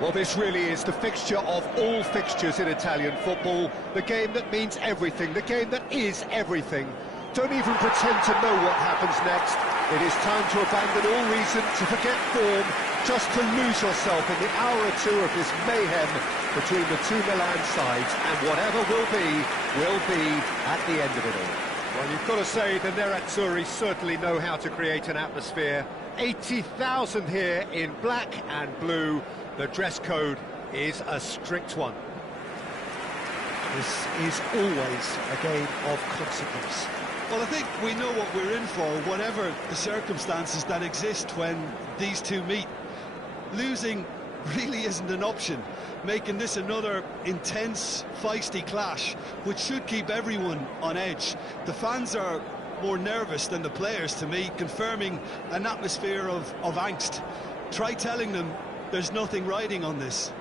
Well, this really is the fixture of all fixtures in Italian football, the game that means everything, the game that is everything. Don't even pretend to know what happens next. It is time to abandon all reason, to forget form, just to lose yourself in the hour or two of this mayhem between the two Milan sides, and whatever will be at the end of it all. Well, you've got to say the Nerazzurri certainly know how to create an atmosphere. 80,000 here in black and blue. The dress code is a strict one. This is always a game of consequence. Well, I think we know what we're in for, whatever the circumstances that exist when these two meet. Losing really isn't an option, making this another intense, feisty clash, which should keep everyone on edge. The fans are more nervous than the players, to me, confirming an atmosphere of angst. Try telling them there's nothing riding on this.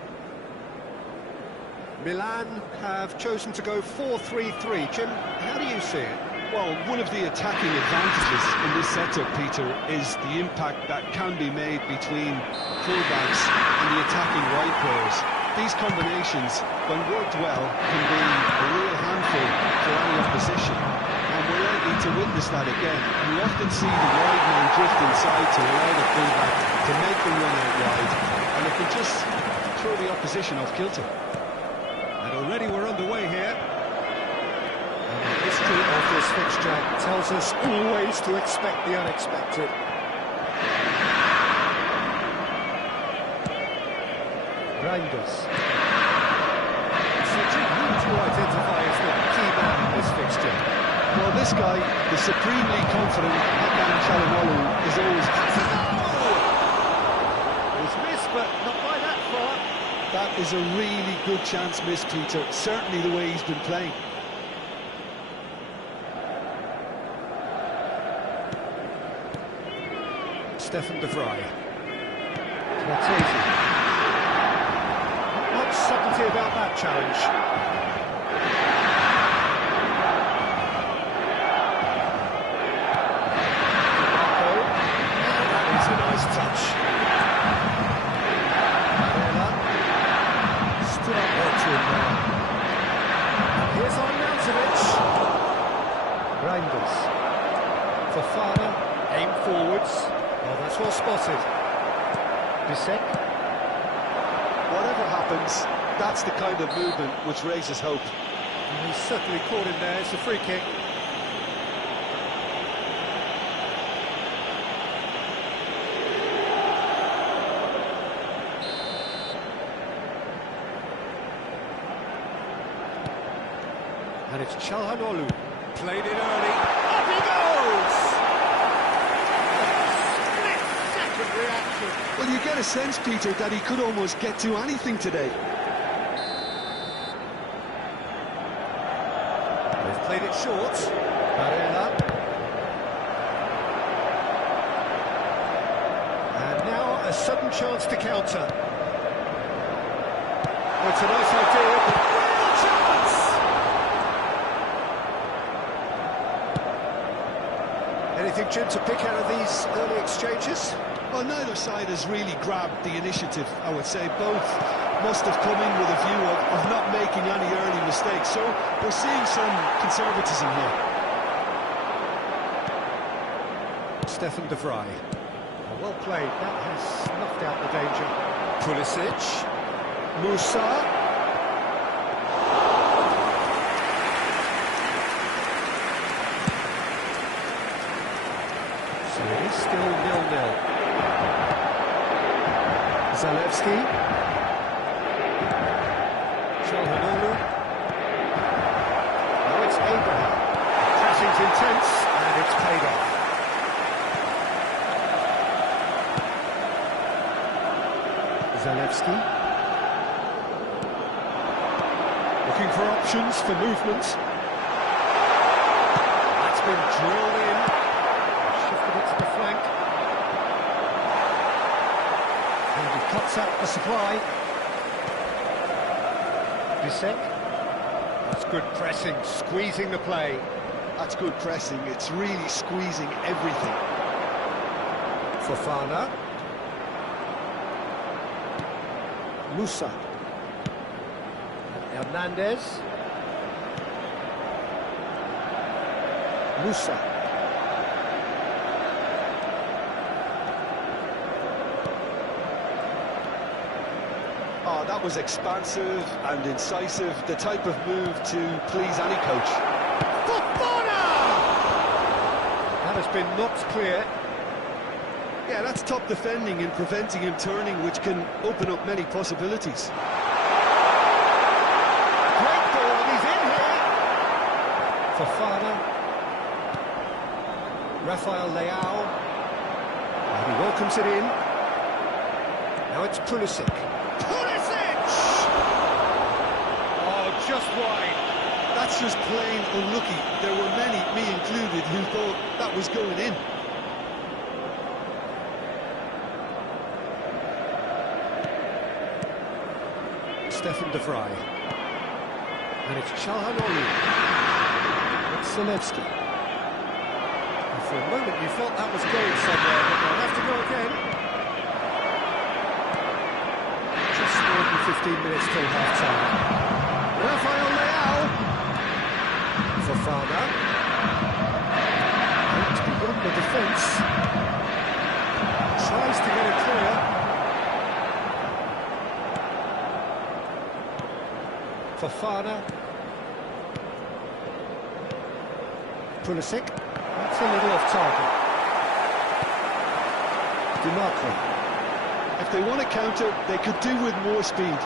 Milan have chosen to go 4-3-3. Jim, how do you see it? Well, one of the attacking advantages in this setup, Peter, is the impact that can be made between fullbacks and the attacking wide players. These combinations, when worked well, can be a real handful for any opposition. And we're likely to witness that again. You often see the wide man drift inside to allow the fullback to make them run out wide, and it can just throw the opposition off kilter. And already we're underway here. And the history of this fixture tells us always to expect the unexpected. Reinders. So, Jim, who would you identify as the key man in this fixture? Well, this guy, the supremely confident Hakan Çalhanoğlu, is always... It's missed, but not by that far. That is a really good chance miss, Peter. Certainly the way he's been playing. Stefan de Vrij. Martesi. Not much subtlety about that challenge. That is a nice touch. Barella. Stood up well to him there. And here's Arnautovic. Reinders. Fofana. Aim forwards. Oh, that's well spotted. Bissek. Whatever happens, that's the kind of movement which raises hope. He's certainly caught him there. It's a free kick. And it's Çalhanoğlu. Played it early. Up he goes! Split-second reaction. Well, you get a sense, Peter, that he could almost get to anything today. They've played it short. Barella. And now a sudden chance to counter. Oh, it's a nice idea, but real chance! Anything, Jim, to pick out of these early exchanges? Well, neither side has really grabbed the initiative, I would say. Both must have come in with a view of not making any early mistakes. So we're seeing some conservatism here. Stefan de Vrij. Well played. That has snuffed out the danger. Pulisic. Musa. So it is still 0-0. Zalewski. Çalhanoğlu. Now it's Abraham. Pressing's intense, and it's paid off. Zalewski. Looking for options for movement. That's been drawn in. Shifted it to the flank. And he cuts out the supply. Bisek. That's good pressing, squeezing the play. That's good pressing, it's really squeezing everything. Fofana. Musa. Hernandez. Musa. Oh, that was expansive and incisive, the type of move to please any coach. Fofana! That has been knocked clear. Yeah, that's top defending and preventing him turning, which can open up many possibilities. Great ball, he's in here! Fofana. Rafael Leao. And he welcomes it in. Now it's Pulisic. Pulisic! Oh, just wide. That's just plain unlucky. There were many, me included, who thought that was going in. Stefan de Vrij. And it's Çalhanoğlu. It's Zalewski. And for a moment you felt that was going somewhere, but they'll have to go again. Just more than 15 minutes till half-time. Rafael Leao. Fofana. Out beyond the defence. Tries to get it clear. Fofana. Pulisic. That's a little off target. Dimarco. If they want to counter, they could do with more speed.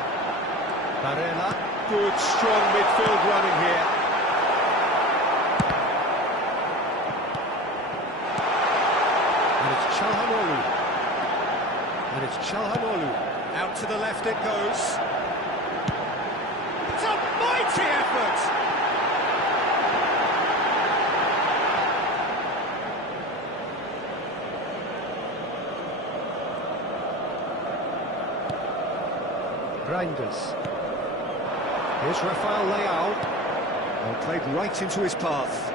Barella. Good, strong midfield running here. And it's Çalhanoğlu. And it's Çalhanoğlu. Out to the left it goes. It's a mighty effort! Reinders. Here's Rafael Leao. Well, played right into his path.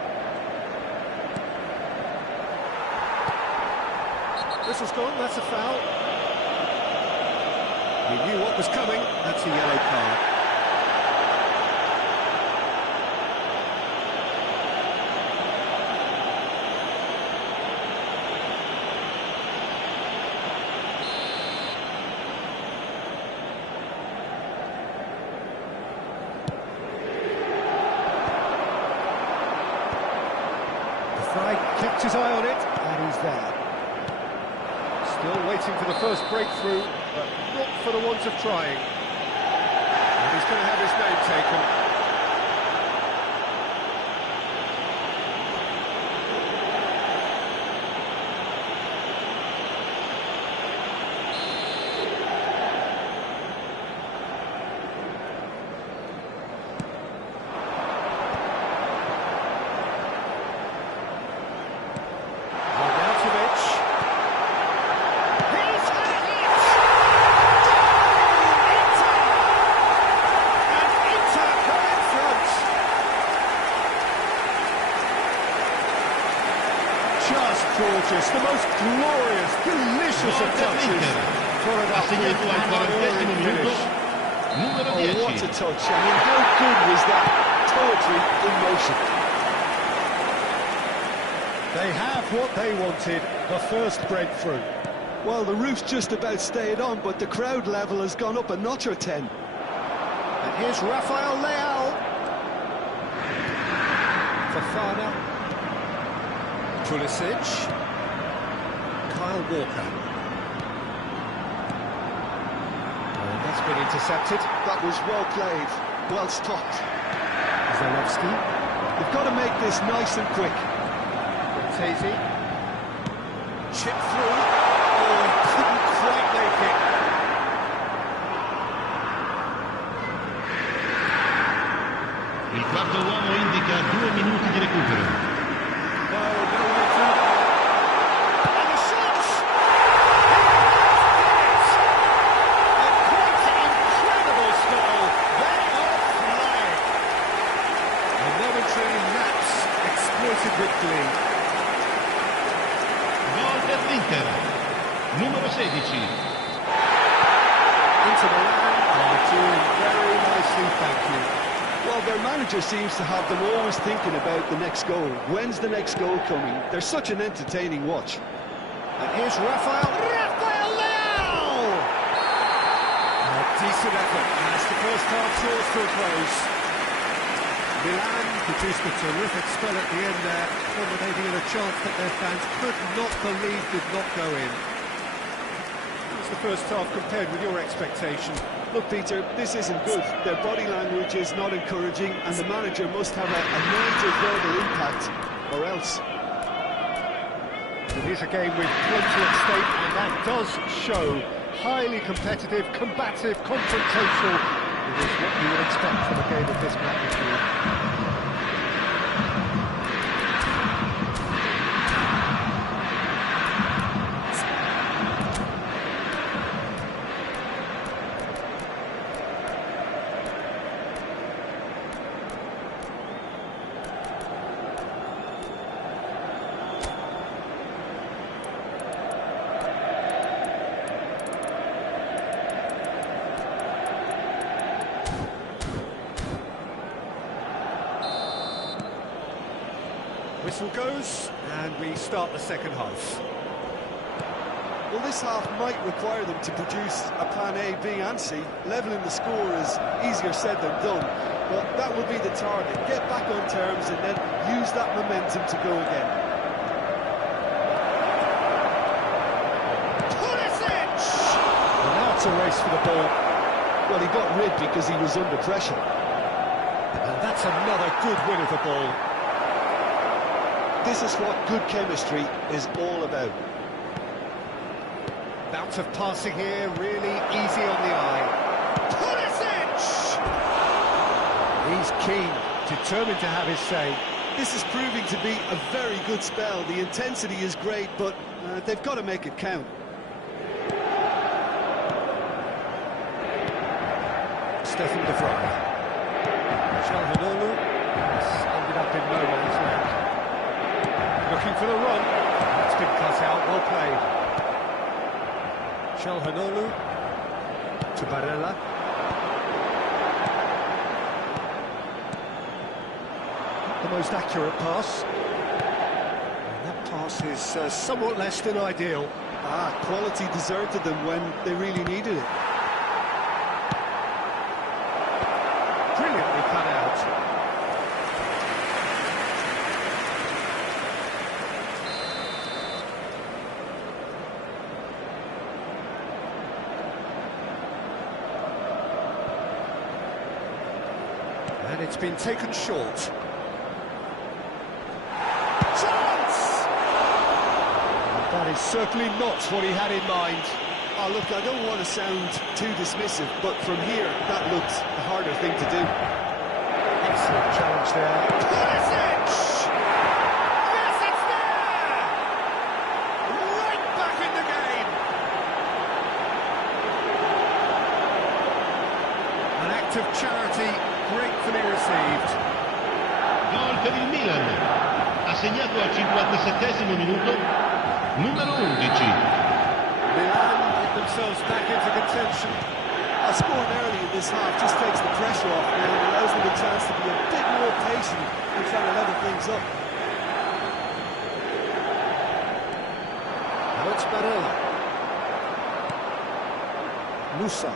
Whistle's gone, that's a foul. He knew what was coming, that's a yellow card. Fry kept his eye on it, and he's there. Still waiting for the first breakthrough, but not for the want of trying. And he's going to have his name taken. Gorgeous, the most glorious, delicious of touches for an finish. Oh, what a touch. I mean, how good was that? Poetry in motion. They have what they wanted, the first breakthrough. Well, the roof's just about stayed on, but the crowd level has gone up a notch or 10. And here's Rafael Leao. Fofana. Pulisic. Kyle Walker. And that's been intercepted. That was well played, well stopped. Zalewski. They've got to make this nice and quick. Cortese. Chip through. Oh, he couldn't quite make it. minuti di recupero. No way through there. And the shots! A quite incredible goal. They are flying. A momentary lapse exploited with glee. Gol dell'Inter, numero 16. Into Milan are doing very nicely, thank you. Well, their manager seems to have them always thinking about the next goal. When's the next goal coming? They're such an entertaining watch. And here's Rafael Leao! A decent effort as the first half draws to a close. Milan produced a terrific spell at the end there, culminating in a chance that their fans could not believe did not go in. How was the first half compared with your expectation? Look, Peter, this isn't good. Their body language is not encouraging, and the manager must have a major verbal impact, or else. It is a game with plenty at stake, and that does show. Highly competitive, combative, confrontational. It is what you would expect from a game of this magnitude. Whistle goes, and we start the second half. Well, this half might require them to produce a plan A, B and C. Levelling the score is easier said than done, but that will be the target. Get back on terms and then use that momentum to go again. Pulisic! And now it's a race for the ball. Well, he got rid because he was under pressure. And that's another good win of the ball. This is what good chemistry is all about. Bout of passing here, really easy on the eye. Pulisic! He's keen, determined to have his say. This is proving to be a very good spell. The intensity is great, but they've got to make it count. Stefan de Vrij. Calhanoglu has ended up in no man's land. Looking for the run. That's been cut out, well played. Calhanoglu to Barella. Not the most accurate pass. And that pass is somewhat less than ideal. Quality deserted them when they really needed it. Brilliantly cut out. And it's been taken short. Chance! And that is certainly not what he had in mind. Oh, look, I don't want to sound too dismissive, but from here, that looks the harder thing to do. Excellent challenge there. Pulisic! Yes, it's there! Right back in the game! An act of charity gratefully received. Gol per il Milan, ha segnato al 57esimo minuto, numero 11. Milan get themselves back into contention. Scoring early in this half just takes the pressure off now and allows them a chance to be a bit more patient and trying to level things up. Now it's Barella. Musa.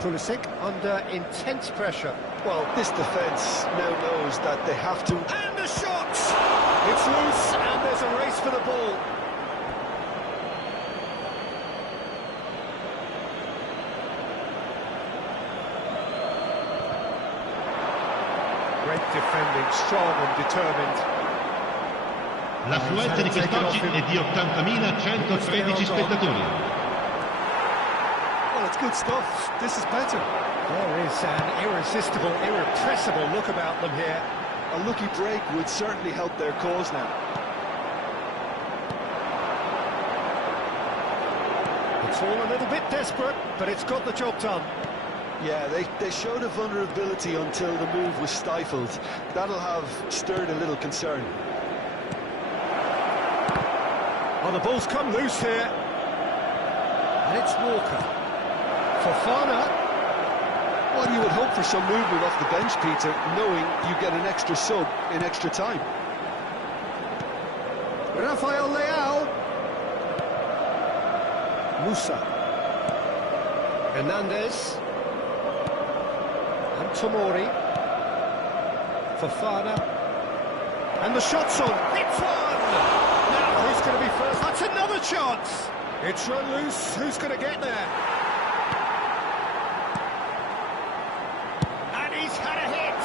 Pulisic under intense pressure. Well, this defence now knows that they have to. And a shot! It's loose, and there's a race for the ball. Great defending, strong and determined. L'affluenza di quest'oggi è di 80.113 spettatori. Well, it's good stuff. This is better. There is an irresistible, irrepressible look about them here. a lucky break would certainly help their cause now. It's all a little bit desperate, but it's got the job done. Yeah, they showed a vulnerability until the move was stifled. That'll have stirred a little concern. Oh, the ball's come loose here. And it's Walker. Fofana. Well, you would hope for some movement off the bench, Peter, knowing you get an extra sub in extra time. Rafael Leao. Musa. Hernandez. And Tomori. Fofana. And the shot's on. It's one! Now who's going to be first? That's another chance! It's run loose. Who's going to get there? And he's had a hit!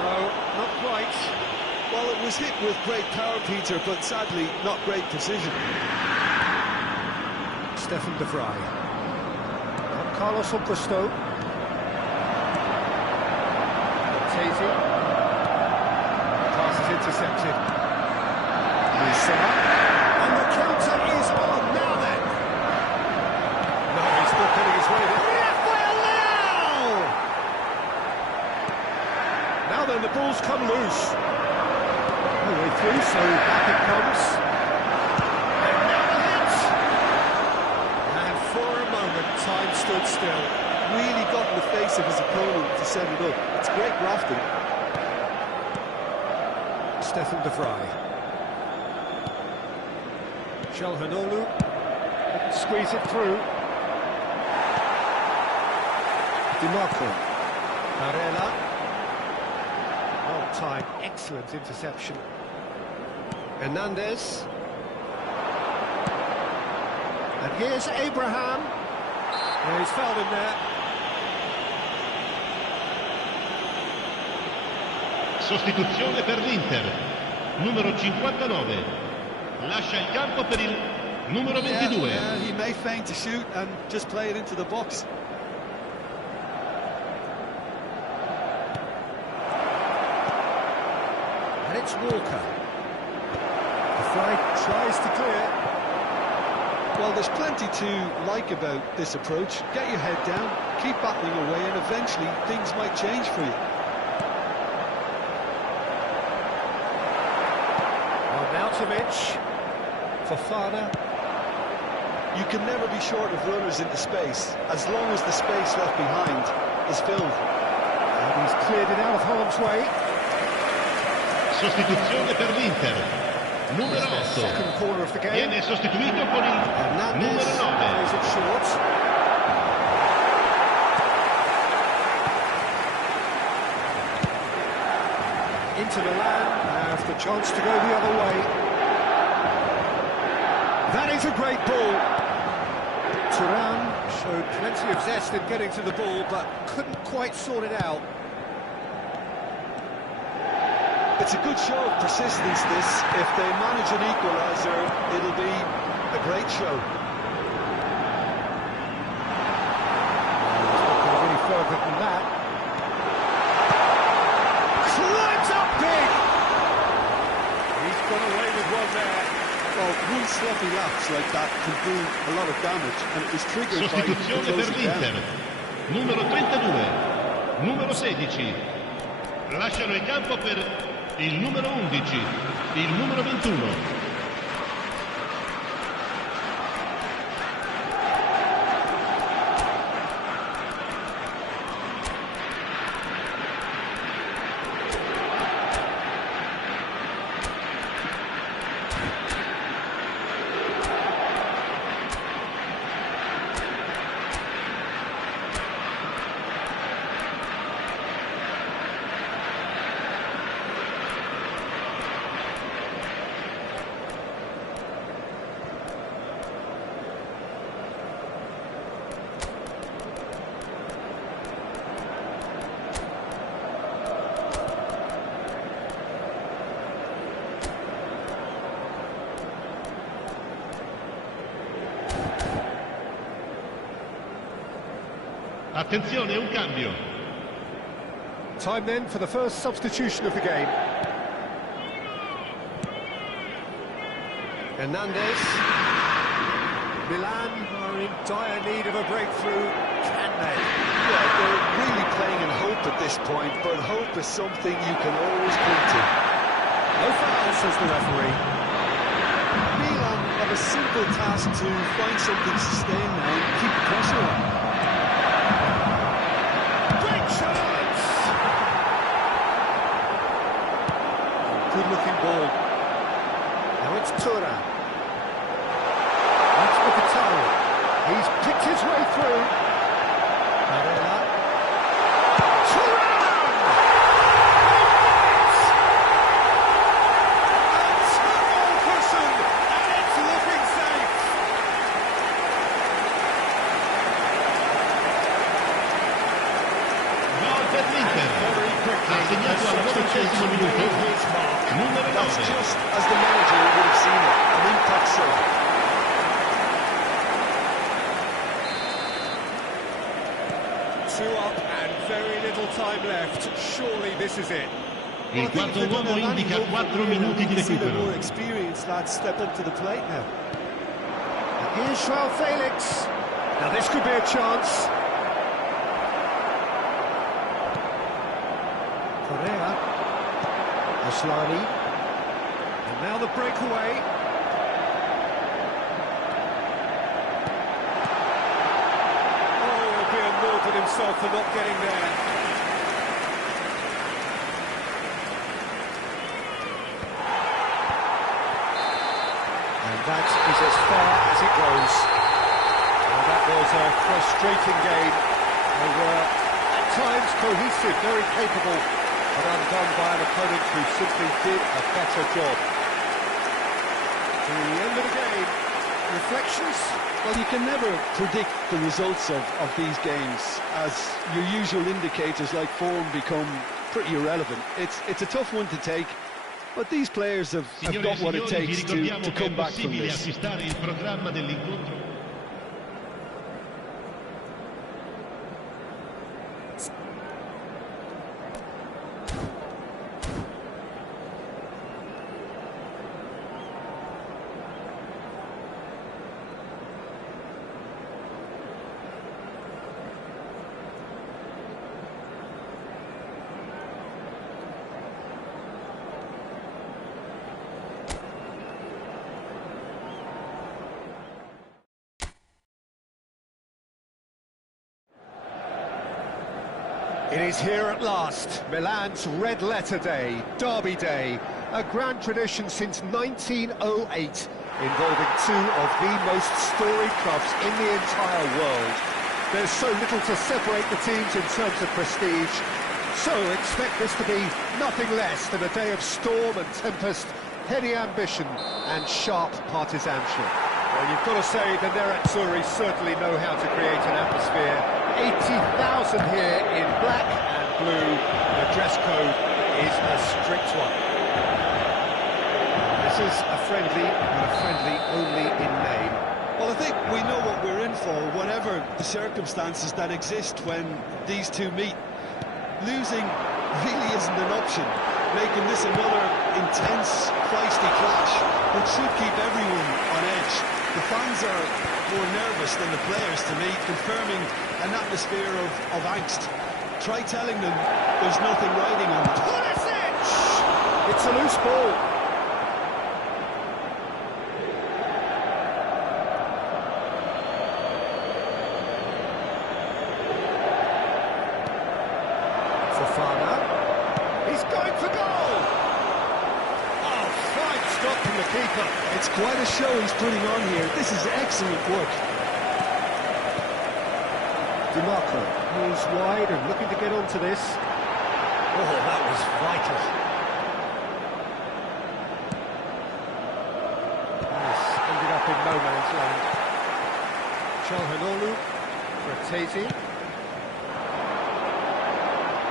No, not quite. Well, it was hit with great power, Peter, but sadly, not great precision. Stefan de Vrij. And Carlos Augusto. Tazy. Pass is intercepted. Musa. And the counter is on now then. No, he's not getting his way there. Rafael Leao! Now then, the ball's come loose. All the way through, so back it comes. And now the hit! And for a moment, time stood still. Really got in the face of his opponent to set it up. It's great grafting. Stefan de Vrij. Çalhanoğlu couldn't squeeze it through. DiMarco. Barella. Well timed, excellent interception. Hernandez. And here's Abraham. And he's fouled him there. Sostituzione per l'Inter, numero 59, lascia il campo per il numero 22. Yeah, he may feign to shoot and just play it into the box. And it's Walker. The flag tries to clear. Well, there's plenty to like about this approach. Get your head down, keep battling away, and eventually things might change for you. Arnautovic. Fofana. You can never be short of runners into space, as long as the space left behind is filled. And he's cleared it out of harm's way. Sostituzione per l'Inter, numero 8. Second corner of the game. Viene sostituito con il Hernandez numero 9. plays it short. Into the land, have the chance to go the other way. That is a great ball. Thuram showed plenty of zest in getting to the ball, but couldn't quite sort it out. It's a good show of persistence, this. If they manage an equaliser, it'll be a great show. It's not going any further than that. Climbs up big! He's got away with one there. Well, one sloppy lapse like that can do a lot of damage, and it was triggered by Sostituzione per closing l'Inter, down. numero 32, numero 16. Lasciano il campo per il numero 11, il numero 21. Attenzione, un cambio. Time then for the first substitution of the game. Hernandez. Milan are in dire need of a breakthrough. Can they? Yeah, they're really playing in hope at this point, but hope is something you can always cling to. No foul, says the referee. Milan have a simple task to find something to sustain now and keep the pressure on. Great chance! Good-looking ball. Now it's Thuram. That's Mkhitaryan. He's picked his way through. Barella. Thuram! And it's looking safe. Gol per l'Inter. Ha segnato al 12° minuto. Numero 9. That's just as the manager would have seen it, an impact save. Two up and very little time left. Surely this is it. Il quarto uomo indica 4 minuti di recupero. More experienced lads step up to the plate now. Here's Joao Felix. Now this could be a chance. Correa. Aslani. And now the breakaway. Oh, he'll be annoyed with himself for not getting there. And that is as far as it goes. Well, that was a frustrating game. They were, at times, cohesive, very capable, but undone by an opponent who simply did a better job. To the end of the game, reflections? Well, you can never predict the results of these games, as your usual indicators like form become pretty irrelevant. It's a tough one to take, but these players have got what it takes to come back from this. Assistare il programma dell'incontro. It is here at last, Milan's red letter day, Derby Day, a grand tradition since 1908, involving two of the most storied clubs in the entire world. There's so little to separate the teams in terms of prestige, so expect this to be nothing less than a day of storm and tempest, heady ambition and sharp partisanship. Well, you've got to say the Nerazzurri certainly know how to create an atmosphere. 80,000 here in black and blue. The dress code is a strict one. This is a friendly, and a friendly only in name. Well, I think we know what we're in for, whatever the circumstances that exist when these two meet. Losing really isn't an option, making this another intense, feisty clash, which should keep everyone on edge. The fans are more nervous than the players to me, confirming an atmosphere of angst. Try telling them there's nothing riding on it. Pulisic! It's a loose ball. Fofana. He's going for goal! Oh, fine stop from the keeper. It's quite a show he's putting on here. This is excellent work. Di Marco moves wide and looking to get onto this. Oh, that was vital. Yes, ended up in no man's land. Çalhanoğlu, Fratesi.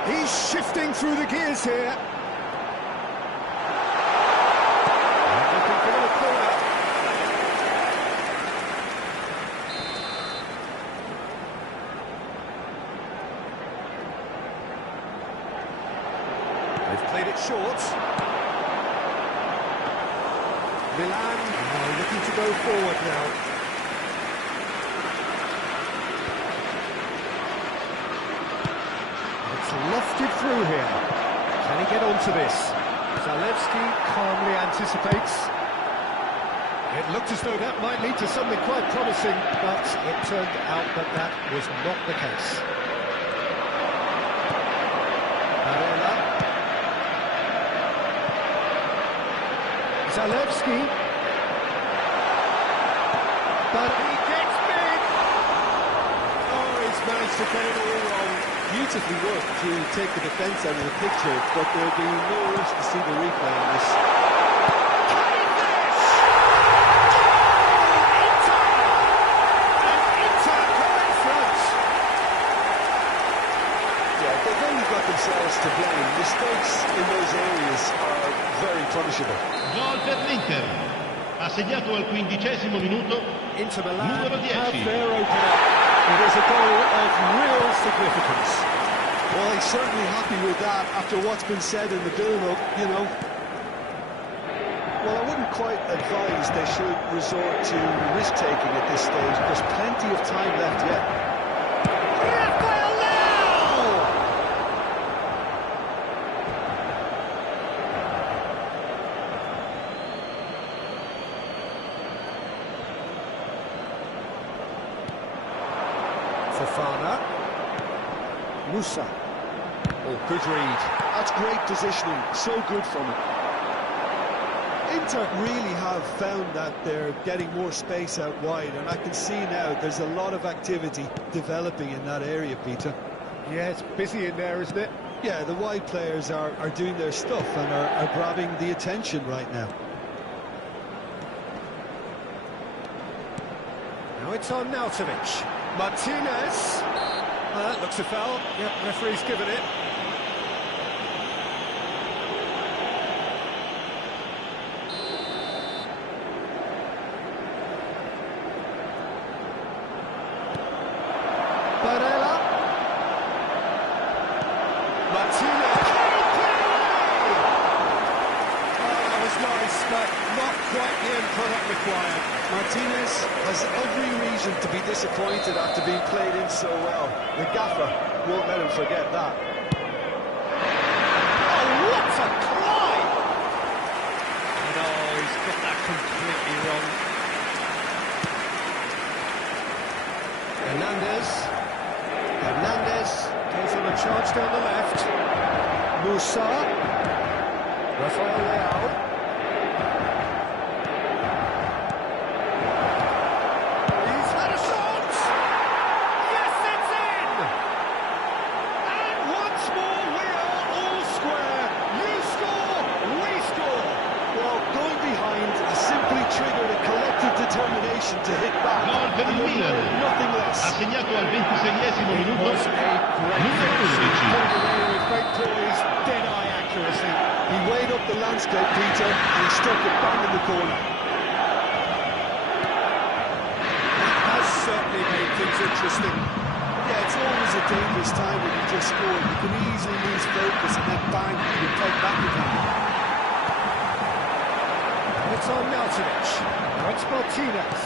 He's shifting through the gears here. And looking for a corner. short. Milan are looking to go forward now. It's lofted through here. Can he get onto this? Zalewski calmly anticipates. It looked as though that might lead to something quite promising, but it turned out that that was not the case. Barella. Zalewski. But he gets big! Oh, he's managed to get it all wrong. Beautifully worked to take the defence out of the picture, but there'll be no rush to see the replay on this. Themselves to blame. Mistakes in those areas are very punishable. Gol per l'Inter. Ha segnato al 15° minuto Inter Milan numero have 10. their opener. It is a goal of real significance. Well, he's certainly happy with that after what's been said in the build-up, you know. Well, I wouldn't quite advise they should resort to risk-taking at this stage. There's plenty of time left yet. Fofana. Musa. Oh, good read. That's great positioning, so good from him. Inter really have found that they're getting more space out wide, and I can see now there's a lot of activity developing in that area, Peter. Yeah, it's busy in there, isn't it? Yeah, the wide players are doing their stuff and are grabbing the attention right now. Now it's on Nautovic. Martinez. That looks a foul. Yep, referee's given it. Barella. Martinez. Oh, that was nice, but not quite the end product required. Martinez has every reason to be disappointed after being played in so well. The gaffer won't let him forget that. Oh, what a climb! No, he's got that completely wrong. Hernandez. Hernandez goes on a charge down the left. Musa. Rafael Leao. To hit back. Gol per il Milan. Nothing less. Ha segnato al 26° minuto Was a great numero 11. pulled away with great poise, dead-eye accuracy. He weighed up the landscape, Peter, and he struck it bang in the corner. That has certainly made things interesting. Yeah, it's always a dangerous time when you just score. You can easily lose focus and then bang, you're right back again. It's on Nautovic. Now it's Martinez.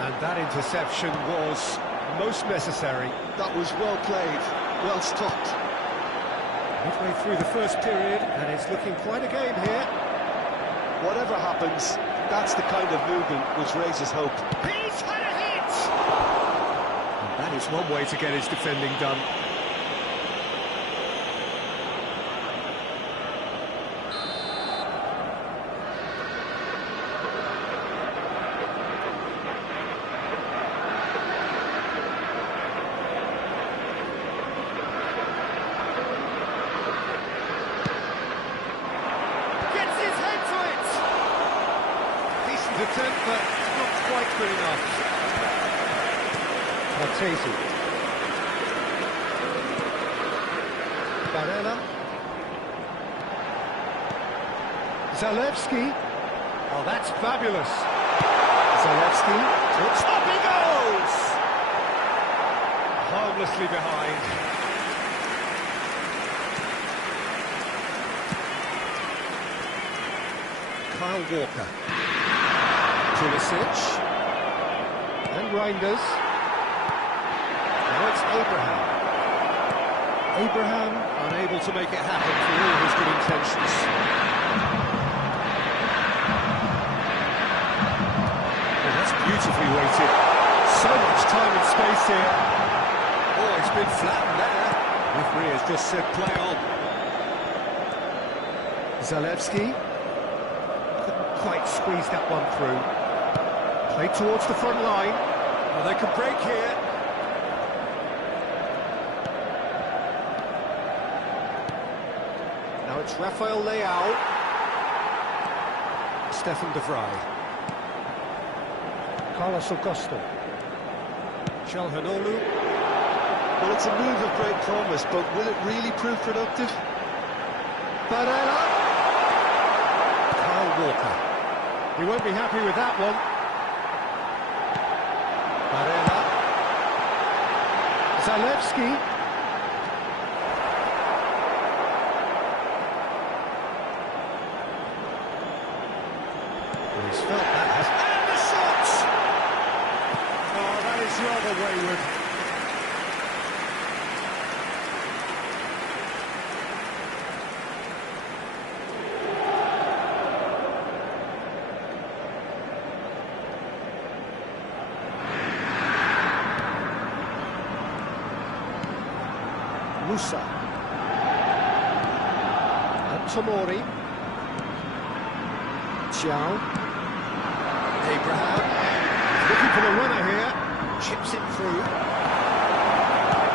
And that interception was most necessary. That was well played, well stopped. Midway through the first period, and it's looking quite a game here. Whatever happens, that's the kind of movement which raises hope. He's had a hit! And that is one way to get his defending done. Attempt, but not quite good enough. Martesi. Barella. Zalewski. Oh, that's fabulous. Zalewski. Up he goes! Harmlessly behind. Kyle Walker. Pulisic. And Reinders. Now it's Abraham. Abraham unable to make it happen for all his good intentions. Oh, that's beautifully weighted. So much time and space here. Oh, it's been flattened there. Referee has just said play on. Zalewski couldn't quite squeeze that one through. Play towards the front line. Well, they can break here. Now it's Rafael Leao. Stefan de Vrij. Carlos Augusto. Çalhanoğlu. Well, it's a move of great promise, but will it really prove productive? Barella. Kyle Walker. He won't be happy with that one. Barella. Zalewski. Well, he's felt that has... And the shot! Oh, that is rather wayward. Musa. And Tomori. Thiaw. Abraham. Looking for the runner here. Chips it through.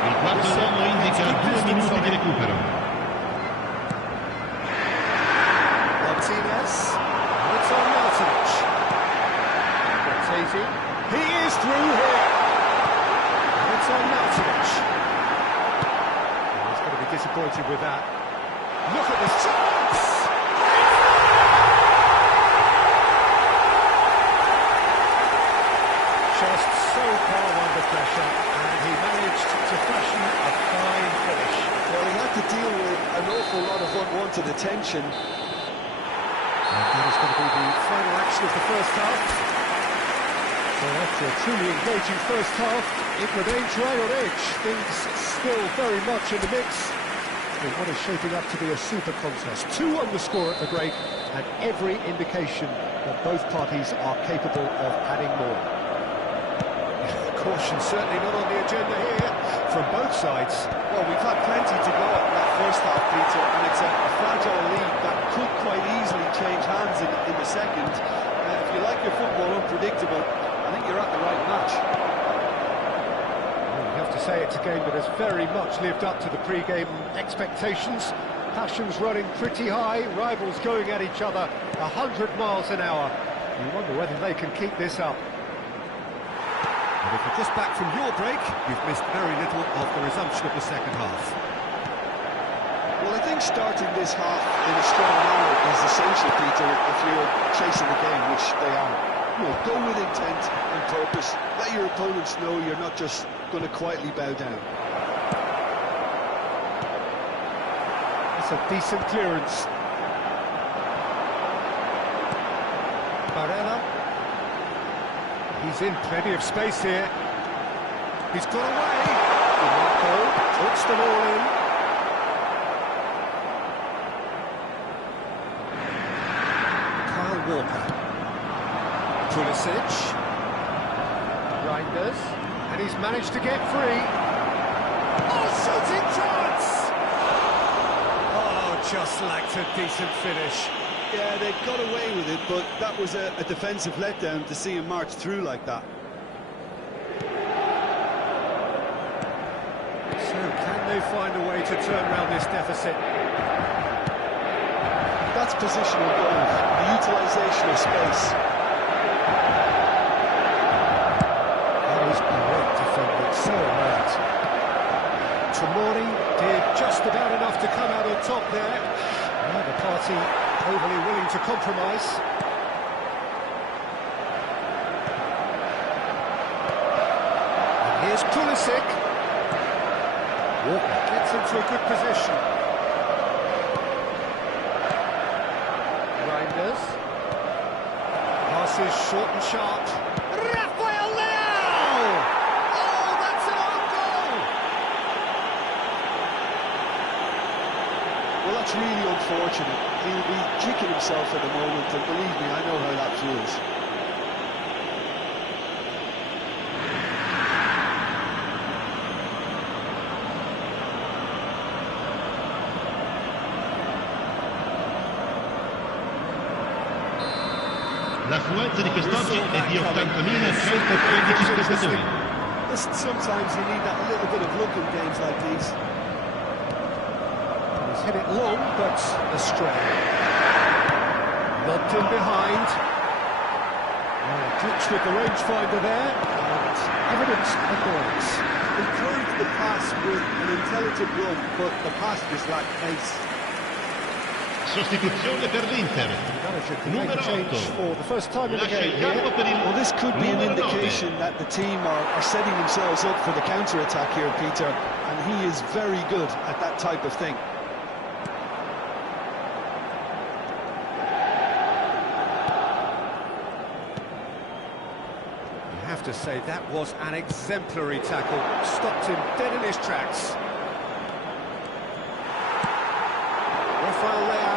Il quarto uomo indica 2 minuti di recupero. Martinez. And it's on Martinic. Martese. He is through here. And it's on Martinic. He's going to be disappointed with that. Look at this chance! Just so calm under pressure, and he managed to fashion a fine finish. Well, he had to deal with an awful lot of unwanted attention. And that is going to be the final action of the first half. So after a truly engaging first half, it remains right on edge. Things still very much in the mix. In what is shaping up to be a super contest. 2 on the score at the break, and every indication that both parties are capable of adding more. Caution certainly not on the agenda here from both sides. Well, we've had plenty to go at that first half, Peter, and it's a fragile lead that could quite easily change hands in the second. If you like your football unpredictable, I think you're at the right match. Well, you have to say it's a game that has very much lived up to the pre-game expectations. Passions running pretty high, rivals going at each other 100 miles an hour. You wonder whether they can keep this up. And if you're just back from your break, you've missed very little of the resumption of the second half. Well, I think starting this half in a strong manner is essential, Peter, if you're chasing the game, which they are. You know, go with intent and purpose. Let your opponents know you're not just going to quietly bow down. It's a decent clearance. Barella. He's in plenty of space here. He's got away. Marco puts them all in. Kyle Walker. Pulisic. Reinders. And he's managed to get free. Oh, shooting chance! Oh, just lacked a decent finish. Yeah, they got away with it, but that was a defensive letdown to see him march through like that. So, can they find a way to turn around this deficit? That's positional goal, the utilisation of space. That is great defending, so alert. Tomori did just about enough to come out on top there. The party overly willing to compromise. And here's Pulisic. Walker gets into a good position. Reinders. is short and sharp. Rafael Leao! Oh, that's an own goal! Well, that's really unfortunate. He'll be kicking himself at the moment, and believe me, I know how that feels. L'affluenza di quest'oggi è di 80.115 spettatori. Listen, sometimes you need that little bit of luck in games like these. He's hit it long, but astray. Lobbed in behind. Oh, touch with the rangefinder there, and evidence of noise. Encourage the pass with an intelligent run, but the pass just lacked pace. Sostituzione per l'Inter. Numero 8. For the first time in the Lascia game il campo per il Well, this could be an numero 9. indication that the team are setting themselves up for the counter-attack here, Peter, and he is very good at that type of thing. You have to say that was an exemplary tackle. Stopped him dead in his tracks. Rafael Leao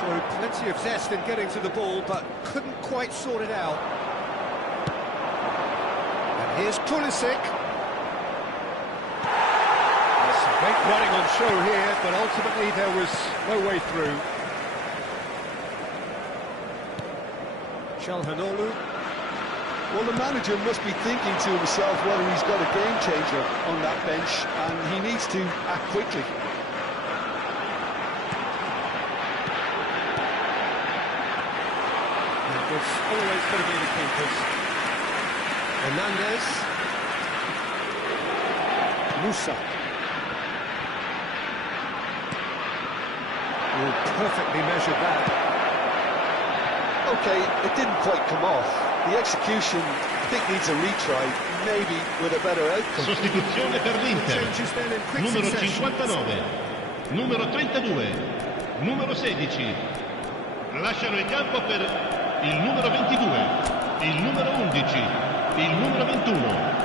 showed plenty of zest in getting to the ball, but couldn't quite sort it out. And here's Pulisic. There's some great running on show here, but ultimately there was no way through. Çalhanoğlu. Well, the manager must be thinking to himself whether he's got a game changer on that bench, and he needs to act quickly. It's always going to be the keepers. Hernandez. Musa. Oh, perfectly measured that. Okay, it didn't quite come off. The execution, I think, needs a retry, maybe with a better outcome. Sostituzione per l'Inter. Changes then in quick Numero succession. 59. Numero 32. Numero 16. Lasciano il campo per il numero 22, il numero 11, il numero 21.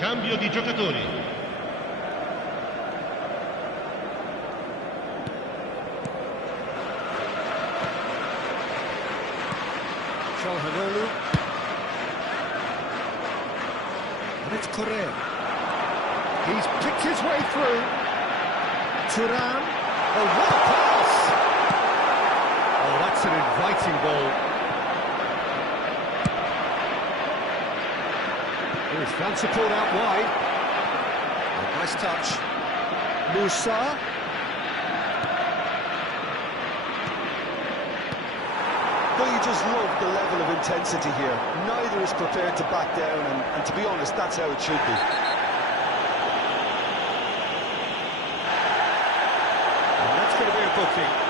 Cambio di giocatori. Çalhanoğlu. And it's Correa. He's picked his way through. Thuram. Oh, what a pass! Oh, that's an inviting ball. He's found support out wide. Oh, nice touch. Musa. Well, you just love the level of intensity here. Neither is prepared to back down, and to be honest, that's how it should be. And that's going to be a booking.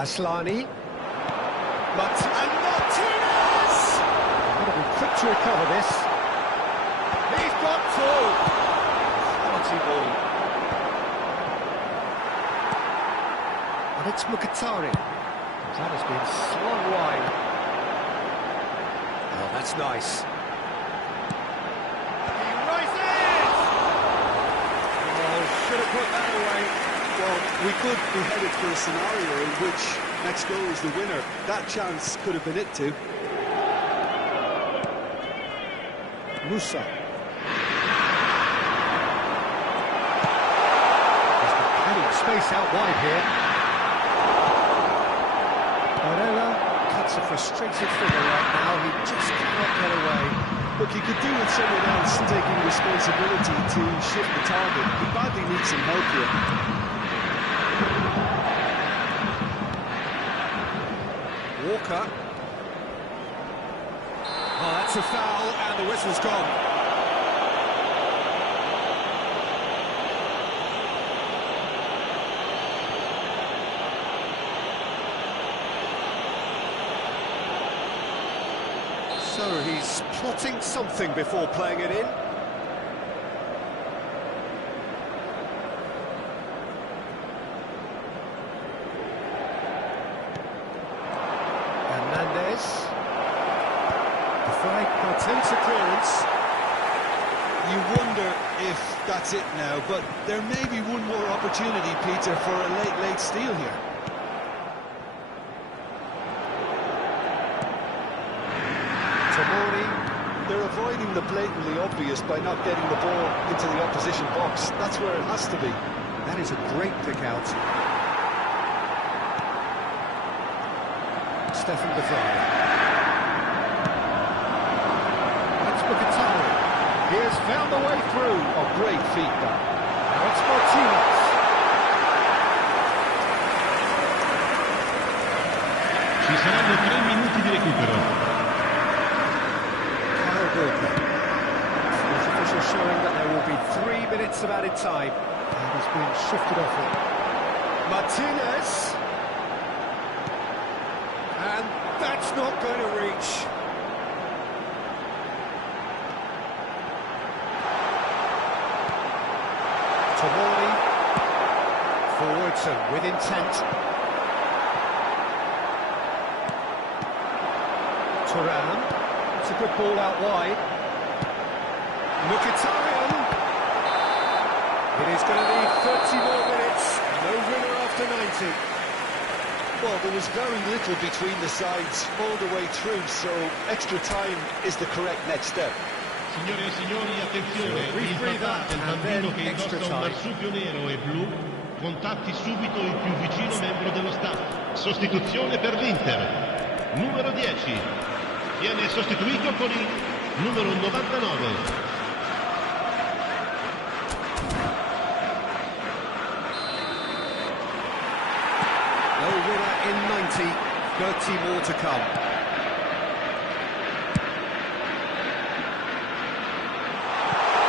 Aslani. But and Martinez! Got to be quick to recover this. He's got two. Quality ball. And it's Mkhitaryan. That has been slung wide. Oh, that's nice. He rises! put that away. Well, we could be headed for a scenario in which next goal is the winner. That chance could have been it too. Musa. There's got plenty of space out wide here. Barella cuts a frustrated figure right now. He just cannot get away. Look, he could do with someone else taking responsibility to shift the target. He badly needs some help here. Walker. Oh, that's a foul, and the whistle's gone. So he's plotting something before playing it in. Hernandez. Defied Martensa clearance. You wonder if that's it now, but there may be one more opportunity, Peter, for a late steal here. Tomori. They're avoiding the blatantly obvious by not getting the ball into the opposition box. That's where it has to be. That is a great pick out. Stefan de Vrij. That's Mkhitaryan. He has found a way through. Oh, great feedback. Now it's Martinez. Ci saranno 3 minuti di recupero. Kyle Walker. Sports official showing that there will be 3 minutes of added time. And he's been shifted off it. Martinez. And that's not going to reach. Tomori. Forwards and with intent. Thuram. It's a good ball out wide. Mkhitaryan. It is going to need 30 more minutes. No winner after 90. Well, there was very little between the sides all the way through, so extra time is the correct next step. Signore e signori, attenzione, il papà del bambino che indossa un marsupio nero e blu contatti subito il più vicino membro dello staff. Sostituzione per l'Inter. Numero 10. Viene sostituito con il numero 99. No winner in 90, 30 more to come.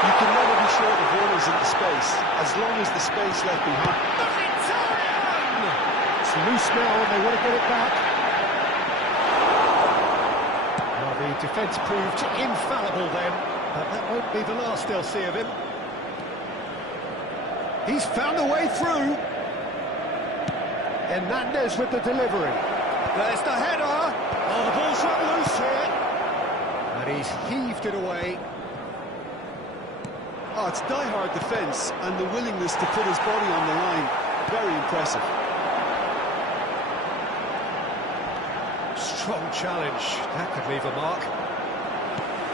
You can never be short of runners in the space, as long as the space left behind. Mkhitaryan! It's loose now and they want to get it back. Well, the defence proved infallible then, but that won't be the last they'll see of him. He's found a way through. Hernandez with the delivery. There's the header. Oh, the ball's run loose here. And he's heaved it away. Oh, it's die-hard defence and the willingness to put his body on the line. Very impressive. Strong challenge. That could leave a mark.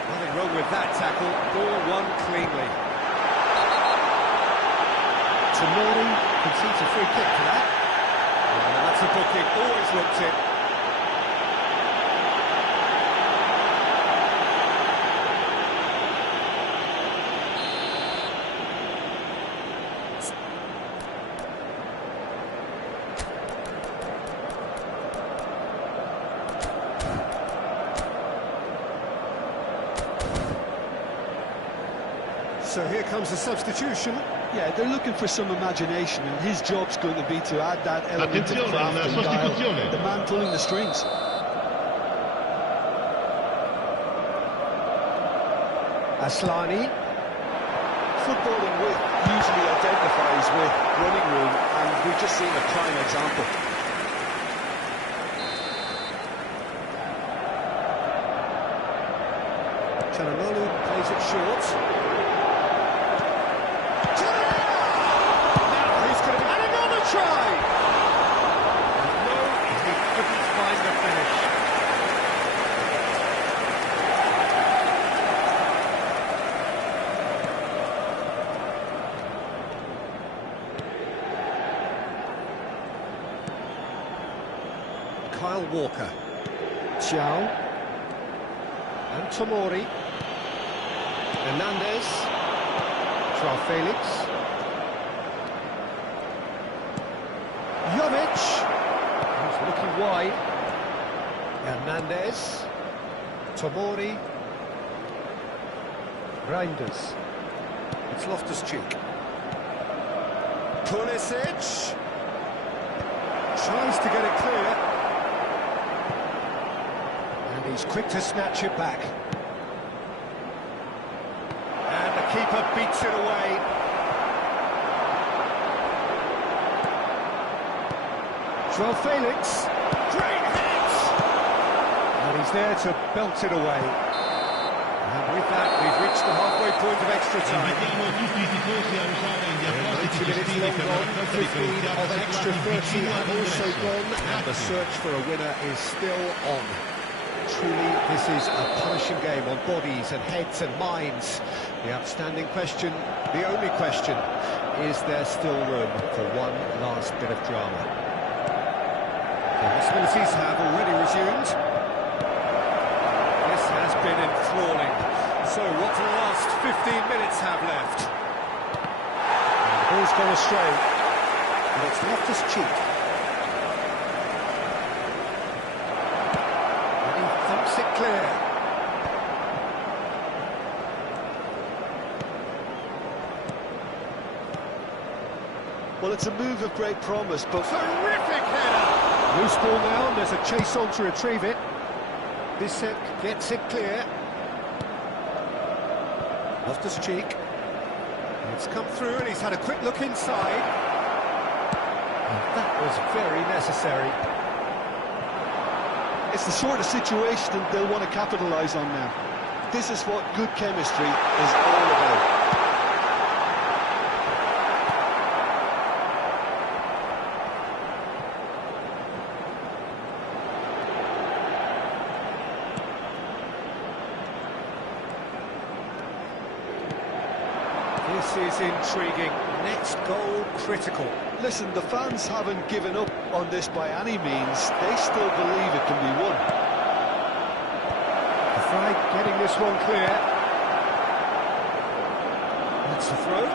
Nothing wrong with that tackle. Ball won cleanly. Tomori concedes a free kick for that. That's a booking, always looked it. So here comes the substitution. Yeah, they're looking for some imagination, and his job's going to be to add that element of Attenzione, craft una and sostituzione. guile. The man pulling the strings. Aslani. Footballing with usually identifies with running room, and we've just seen a prime example. Çalhanoğlu plays it short. Kyle Walker. Xiao. And Tomori. Hernandez. Joao Felix. Jovic. He's looking wide. Hernandez. Tomori. Reinders. It's Loftus-Cheek. Pulisic. Tries to get it clear. And he's quick to snatch it back. And the keeper beats it away. Joao Felix. Great hit! And he's there to belt it away. And with that, we've reached the halfway point of extra time. 90 minutes long gone, 15 of extra 30 have also gone, and the search for a winner is still on. Truly, this is a punishing game on bodies and heads and minds. The outstanding question, the only question, is there still room for one last bit of drama? The hostilities have already resumed. This has been enthralling. So what do the last 15 minutes have left? And the ball's gone astray. And it's Loftus-Cheek. And he thumps it clear. Well, it's a move of great promise, but... Terrific header! Loose ball now, and there's a chase on to retrieve it. Bissek gets it clear. Loftus-Cheek. It's come through and he's had a quick look inside. And that was very necessary. It's the sort of situation they'll want to capitalise on now. This is what good chemistry is all about. This is intriguing. Next goal critical. Listen, the fans haven't given up on this by any means. They still believe it can be won. The Fry getting this one clear. That's the throw.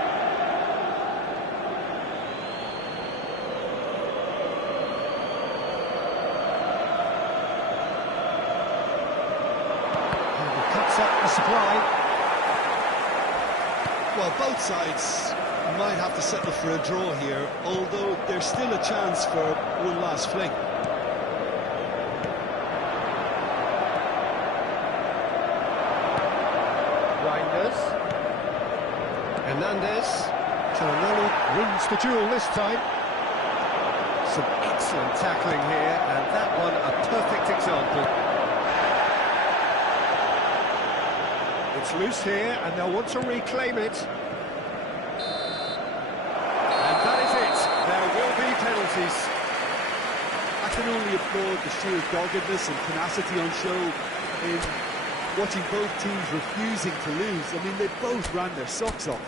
And he cuts up the supply. Well, both sides might have to settle for a draw here, although there's still a chance for one last fling. Reinders. Hernandez. Çalhanoğlu wins the duel this time. Some excellent tackling here, and that one a perfect example. It's loose here, and they'll want to reclaim it. And that is it. There will be penalties. I can only applaud the sheer doggedness and tenacity on show in watching both teams refusing to lose. I mean, they both ran their socks off.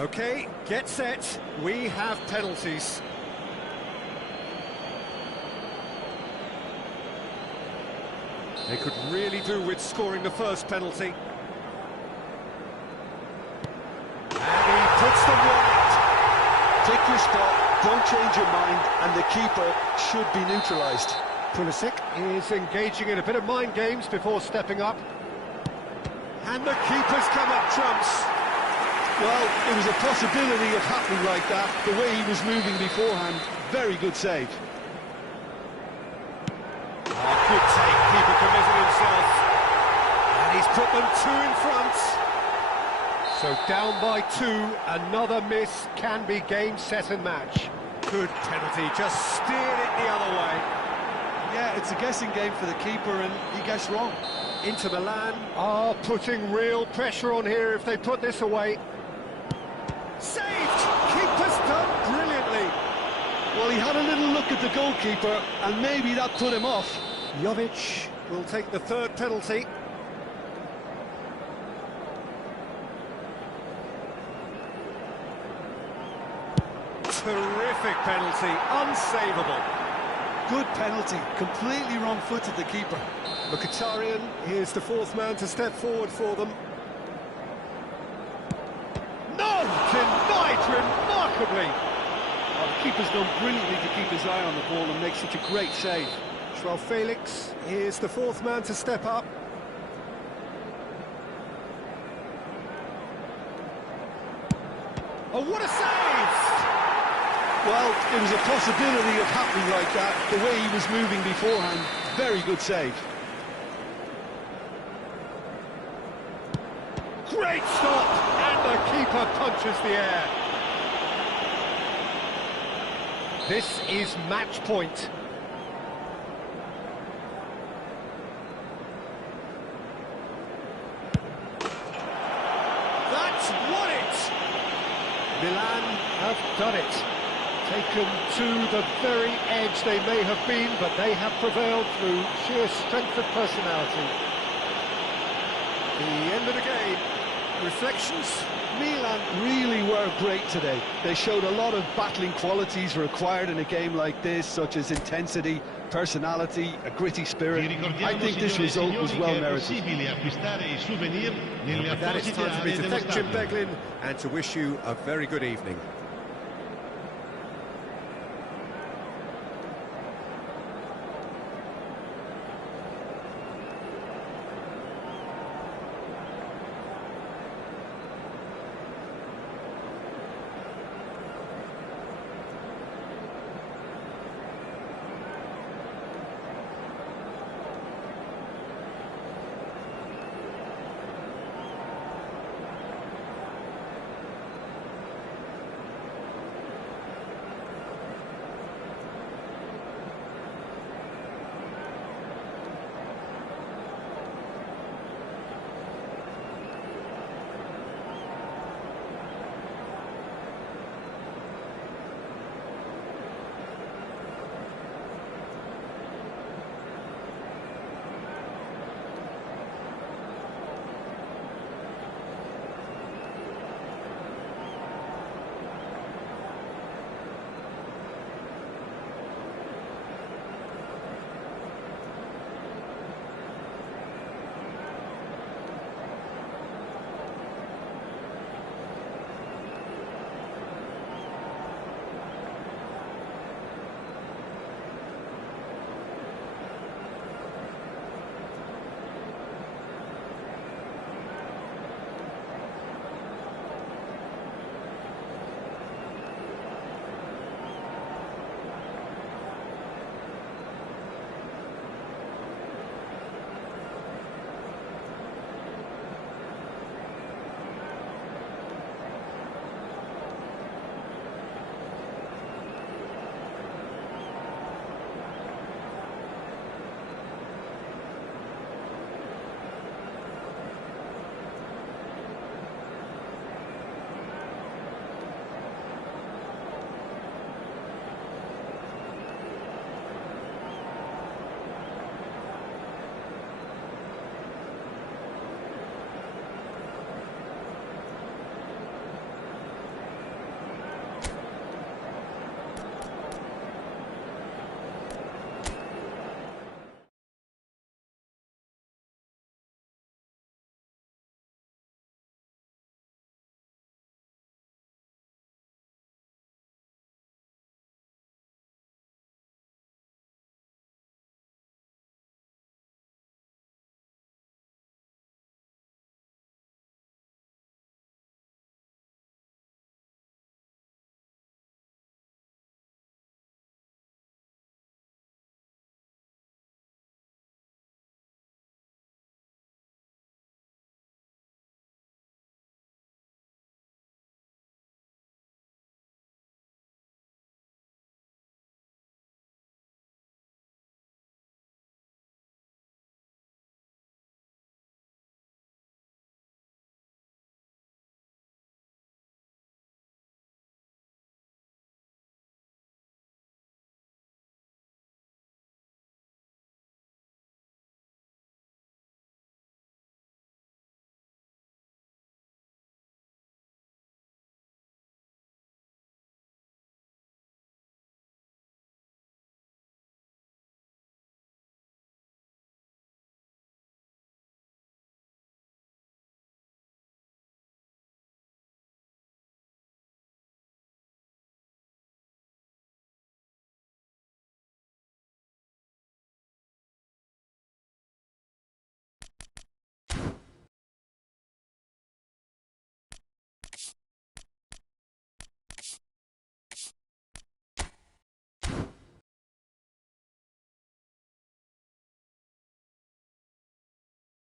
Okay, get set. We have penalties. They could really do with scoring the first penalty. And he puts them wide. Take your spot, don't change your mind, and the keeper should be neutralised. Pulisic is engaging in a bit of mind games before stepping up. And the keeper's come up trumps. Well, it was a possibility of happening like that, the way he was moving beforehand. Very good save. Good take, keeper committed himself. And he's put them two in front. So down by two, another miss can be game, set and match. Good penalty, just steered it the other way. Yeah, it's a guessing game for the keeper and he guessed wrong. Inter Milan are putting real pressure on here if they put this away. Saved! Keeper's done brilliantly. Well, he had a little look at the goalkeeper and maybe that put him off. Jovic will take the third penalty. Terrific penalty, unsavable. good penalty. Completely wrong-footed, the keeper. Mkhitaryan, here's the fourth man to step forward for them. No! Denied remarkably! Oh, the keeper's done brilliantly to keep his eye on the ball and make such a great save. Joao Felix, here's the fourth man to step up. Oh, what a save! Well, it was a possibility of happening like that, the way he was moving beforehand. Very good save. Great stop! And the keeper punches the air. This is match point. That's won it! Milan have done it. Taken to the very edge they may have been, but they have prevailed through sheer strength of personality. The end of the game. Reflections? Milan really were great today. They showed a lot of battling qualities required in a game like this, such as intensity, personality, a gritty spirit. I think this result was well merited. With that, it's time for me to thank Jim Beglin and to wish you a very good evening.